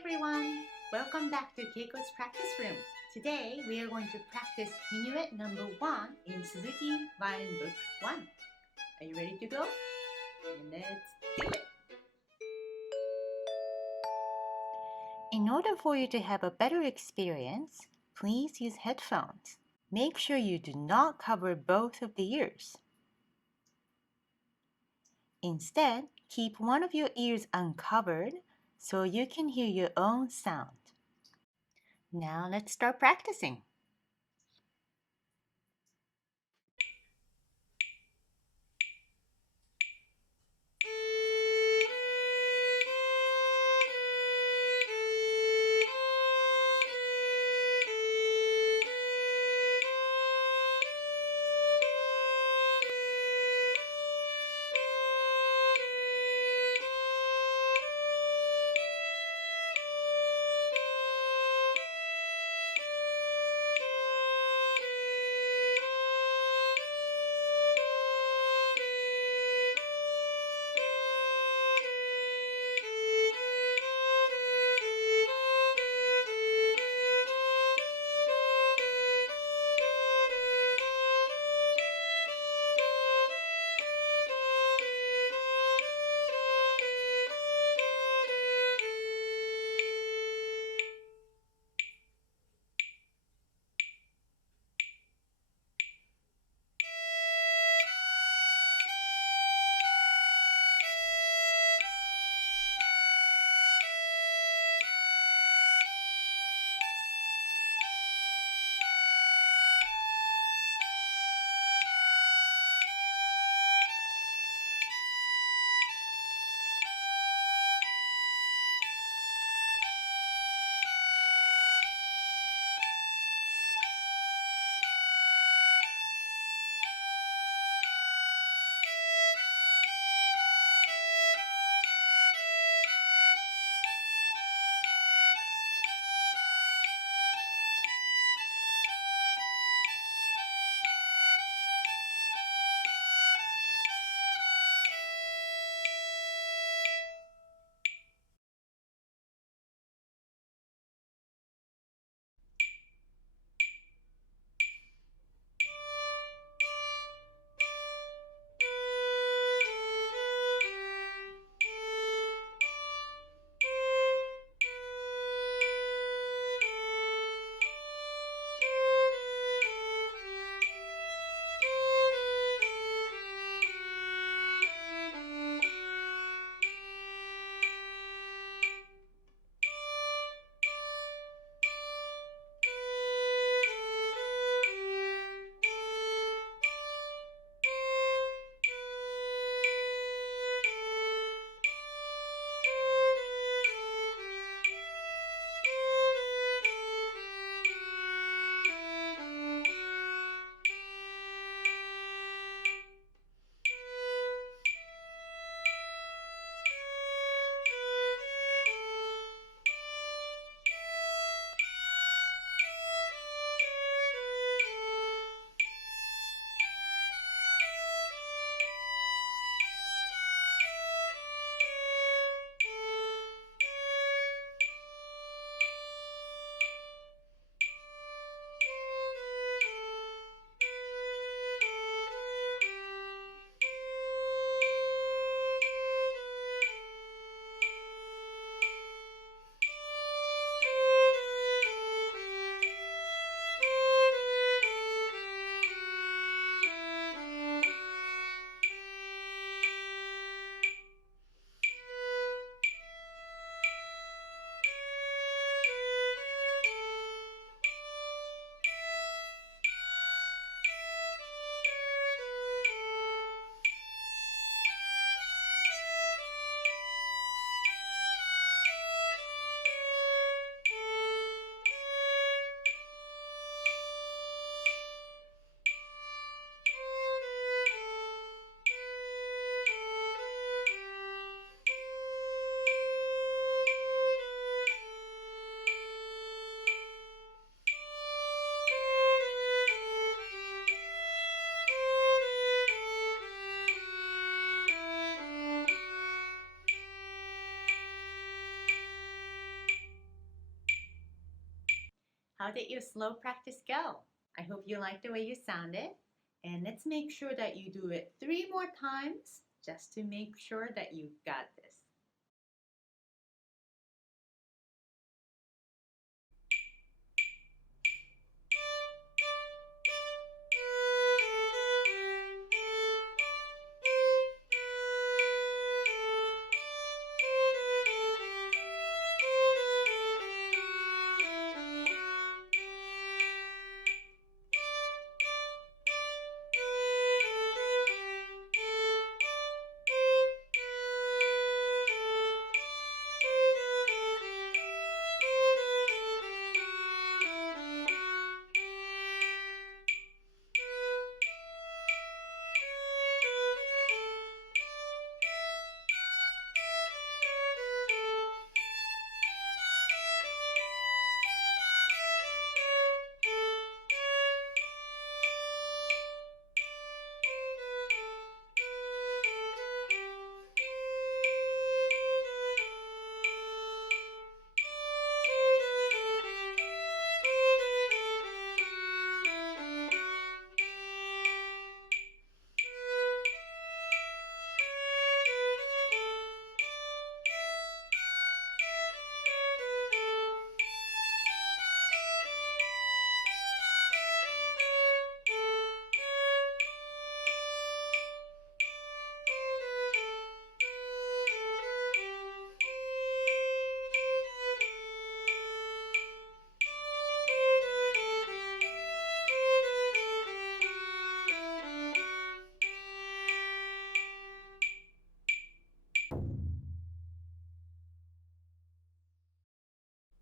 everyone! Welcome back to Keiko's practice room. Today we are going to practice Minuet number 1 in Suzuki Violin Book 1. Are you ready to go? Let's do it! In order for you to have a better experience, please use headphones. Make sure you do not cover both of the ears. Instead, keep one of your ears uncovered so you can hear your own sound. Now let's start practicing. How did your slow practice go? I hope you like the way you sounded. And let's make sure that you do it 3 more times just to make sure that you got this.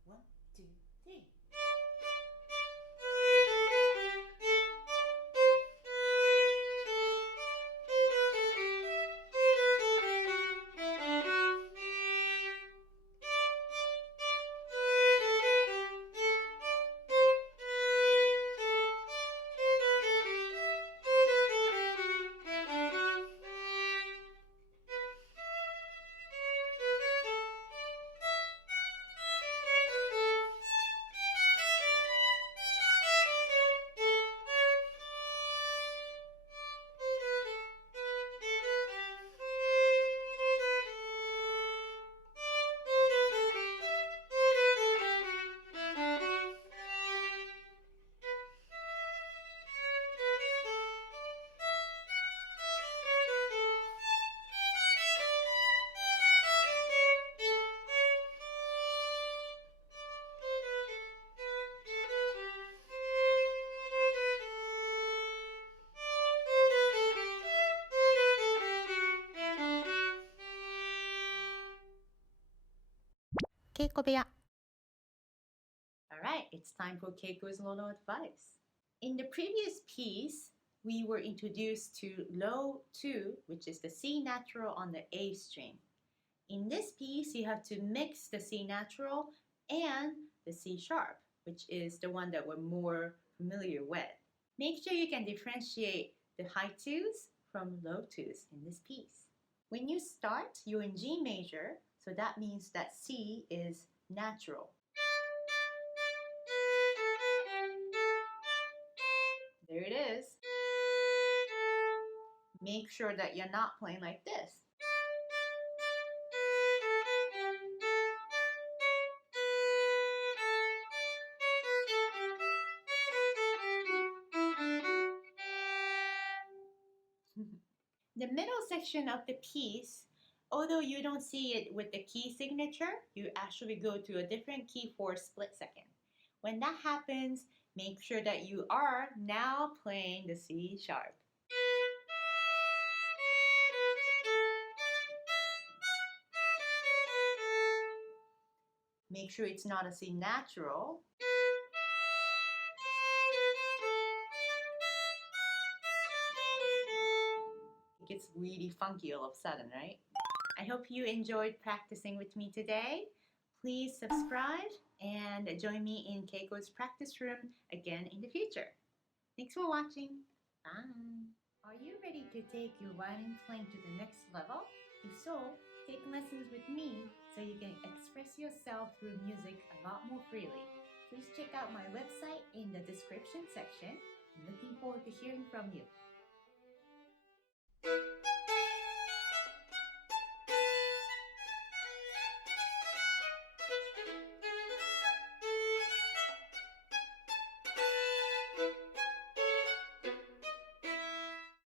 One, two, three. Keiko 部屋. Alright, it's time for Keiko's Lono advice. In the previous piece, we were introduced to low 2, which is the C natural on the A string. In this piece, you have to mix the C natural and the C sharp, which is the one that we're more familiar with. Make sure you can differentiate the high 2s from low 2s in this piece. When you start, you're in G major, so that means that C is natural. There it is. Make sure that you're not playing like this. The middle section of the piece, although you don't see it with the key signature, you actually go to a different key for a split second. When that happens, make sure that you are now playing the C sharp. Make sure it's not a C natural. It gets really funky all of a sudden, right? I hope you enjoyed practicing with me today. Please subscribe and join me in Keiko's practice room again in the future. Thanks for watching. Bye. Are you ready to take your violin playing to the next level? If so, take lessons with me so you can express yourself through music a lot more freely. please check out my website in the description section. I'm looking forward to hearing from you.